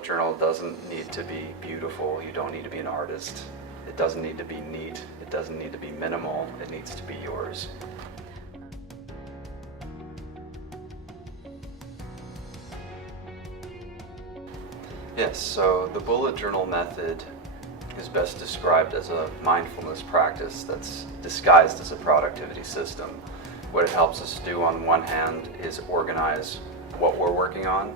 bullet journal doesn't need to be beautiful. You don't need to be an artist. It doesn't need to be neat. It doesn't need to be minimal. It needs to be yours. Yes, so the bullet journal method is best described as a mindfulness practice that's disguised as a productivity system. What it helps us do on one hand is organize what we're working on,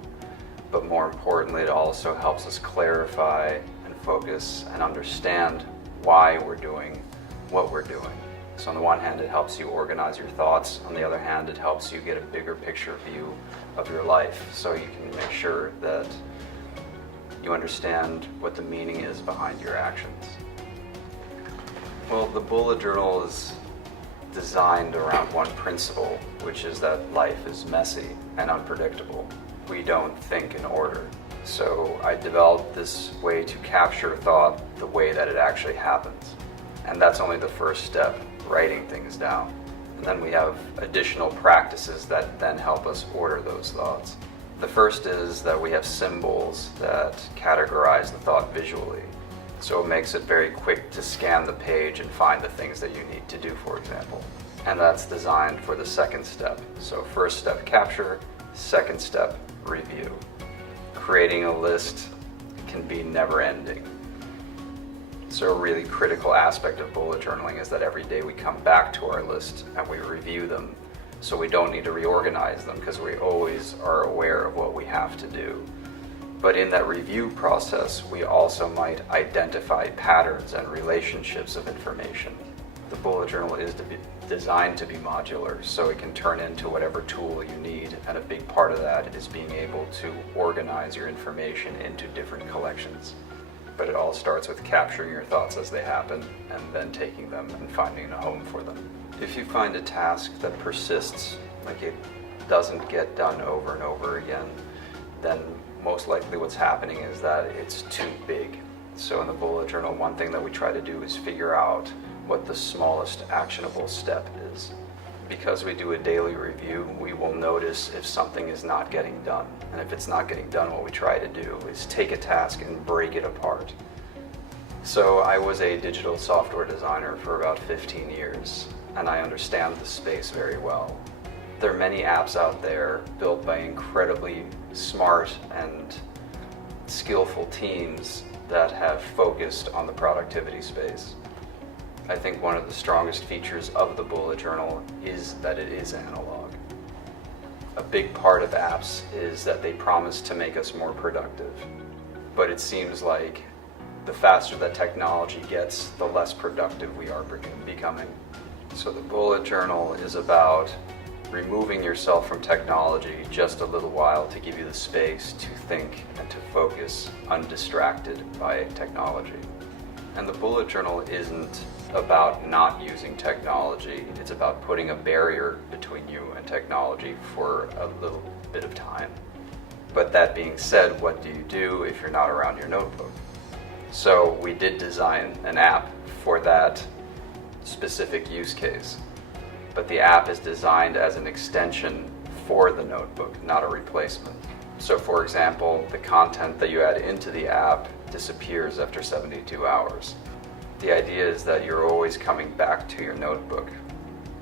but more importantly, it also helps us clarify and focus and understand why we're doing what we're doing. So on the one hand, it helps you organize your thoughts. On the other hand, it helps you get a bigger picture view of your life so you can make sure that you understand what the meaning is behind your actions. Well, the bullet journal is designed around one principle, which is that life is messy and unpredictable. We don't think in order. So I developed this way to capture thought the way that it actually happens. And that's only the first step, writing things down. And then we have additional practices that then help us order those thoughts. The first is that we have symbols that categorize the thought visually. So it makes it very quick to scan the page and find the things that you need to do, for example. And that's designed for the second step. So first step, capture. Second step, review. Creating a list can be never-ending. So a really critical aspect of bullet journaling is that every day we come back to our list and we review them. So we don't need to reorganize them because we always are aware of what we have to do. But in that review process, we also might identify patterns and relationships of information. The bullet journal is designed to be modular, so it can turn into whatever tool you need, and a big part of that is being able to organize your information into different collections. But it all starts with capturing your thoughts as they happen, and then taking them and finding a home for them. If you find a task that persists, like it doesn't get done over and over again, then most likely what's happening is that it's too big. So in the bullet journal, one thing that we try to do is figure out what the smallest actionable step is. Because we do a daily review, we will notice if something is not getting done. And if it's not getting done, what we try to do is take a task and break it apart. So I was a digital software designer for about 15 years, and I understand the space very well. There are many apps out there built by incredibly smart and skillful teams that have focused on the productivity space. I think one of the strongest features of the bullet journal is that it is analog. A big part of apps is that they promise to make us more productive, but it seems like the faster that technology gets, the less productive we are becoming. So the bullet journal is about removing yourself from technology just a little while to give you the space to think and to focus undistracted by technology. And the bullet journal isn't about not using technology, it's about putting a barrier between you and technology for a little bit of time. But that being said, what do you do if you're not around your notebook? So we did design an app for that specific use case. But the app is designed as an extension for the notebook, not a replacement. So for example, the content that you add into the app disappears after 72 hours. The idea is that you're always coming back to your notebook.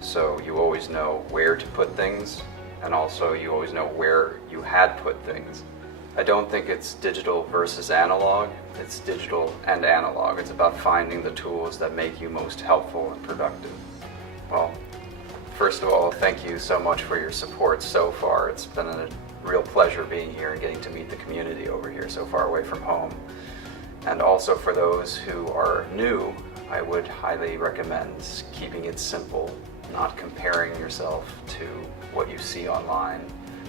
So you always know where to put things, and also you always know where you had put things. I don't think it's digital versus analog, it's digital and analog. It's about finding the tools that make you most helpful and productive. Well, first of all, thank you so much for your support so far. It's been a real pleasure being here and getting to meet the community over here so far away from home. And also for those who are new, I would highly recommend keeping it simple, not comparing yourself to what you see online.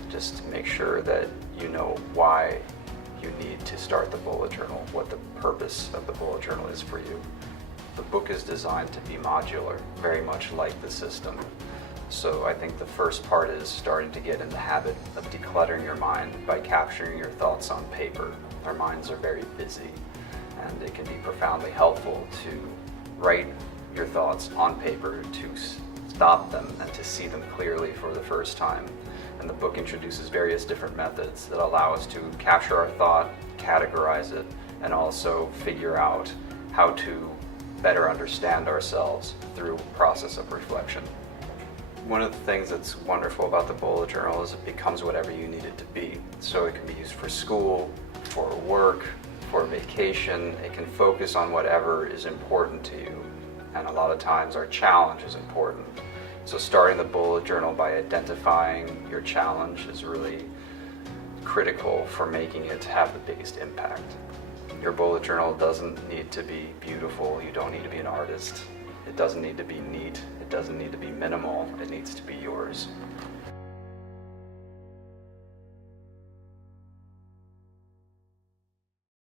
Just make sure that you know why you need to start the bullet journal, what the purpose of the bullet journal is for you. The book is designed to be modular, very much like the system. So I think the first part is starting to get in the habit of decluttering your mind by capturing your thoughts on paper. Our minds are very busy, and it can be profoundly helpful to write your thoughts on paper, to stop them and to see them clearly for the first time. And the book introduces various different methods that allow us to capture our thought, categorize it, and also figure out how to better understand ourselves through a process of reflection. One of the things that's wonderful about the bullet journal is it becomes whatever you need it to be. So it can be used for school, for work, for vacation. It can focus on whatever is important to you. And a lot of times our challenge is important. So starting the bullet journal by identifying your challenge is really critical for making it have the biggest impact. Your bullet journal doesn't need to be beautiful. You don't need to be an artist. It doesn't need to be neat. It doesn't need to be minimal. It needs to be yours.